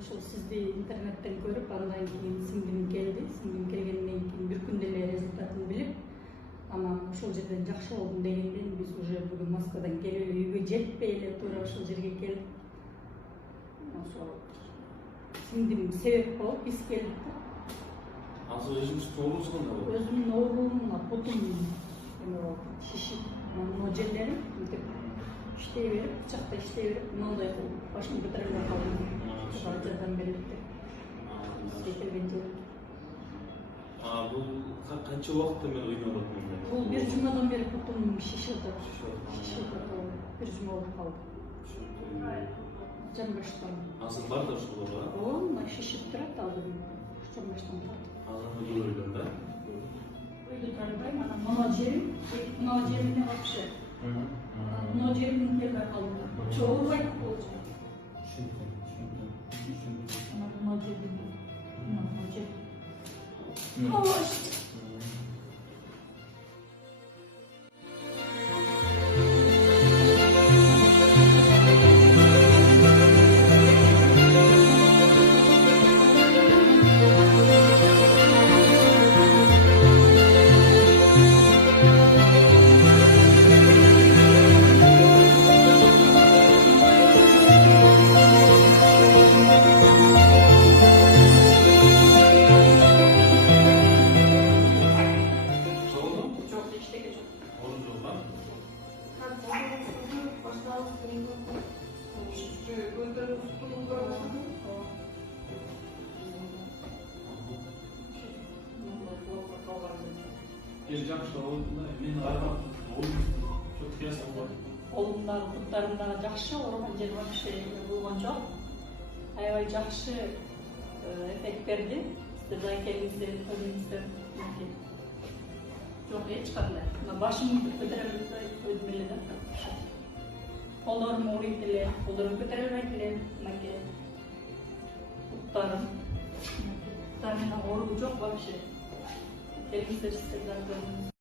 ошол сизди интернеттен көрүп, андан кийин сиңдим келди. Сиңдим келгенден кийин бир күндө эле результатын билип, анан ошол жерден жакшы болдум дегенден биз уже бүгүн Москвадан келип эле үйгө жетпей эле туура ошол жерге келип, ошол сиңдим себеп болуп биз келдик да. Азыр өзүңүздүн оорубуз кандай болду? Өзүмдүн оорум бутум эме болду, шишип, могу жерлерим мынтип иштей берип, бычакта иштей берип, мындай кылып башымды көтөрө албай калдым. Жардам берет деп. Сизге келген жери. Бул канча убакыттан бери ойноп атасыз? Бул бир жумадан бери бутум шишип атат. Шишип атат. Бир жума болуп калды. Жамбаштан. Азыр бар да ошолорго? Ооба, шишип турат азыр. Жамбаштан тартып. Азыр көрөлүм да. Үйдө тарбайм, анан мына жерине вообще. Мына жерине келбей калды. Чообайт болчу. Мына жер. Колумдагы, буттарымдагы жакшы, ооруган жер вообще болгон жок. Аябай жакшы эффект берди. Сиздер да келиңиздер, көрүңүздөр. Жок, эч кандай. Мына башымды көтөрө албай койдум эле да. Колдорум ооруйт эле, колдорум көтөрө албайт эле. Мынакей буттарым. Буттарымда ооруу жок вообще. Келиңиздер, сиздер да көрүңүздөр.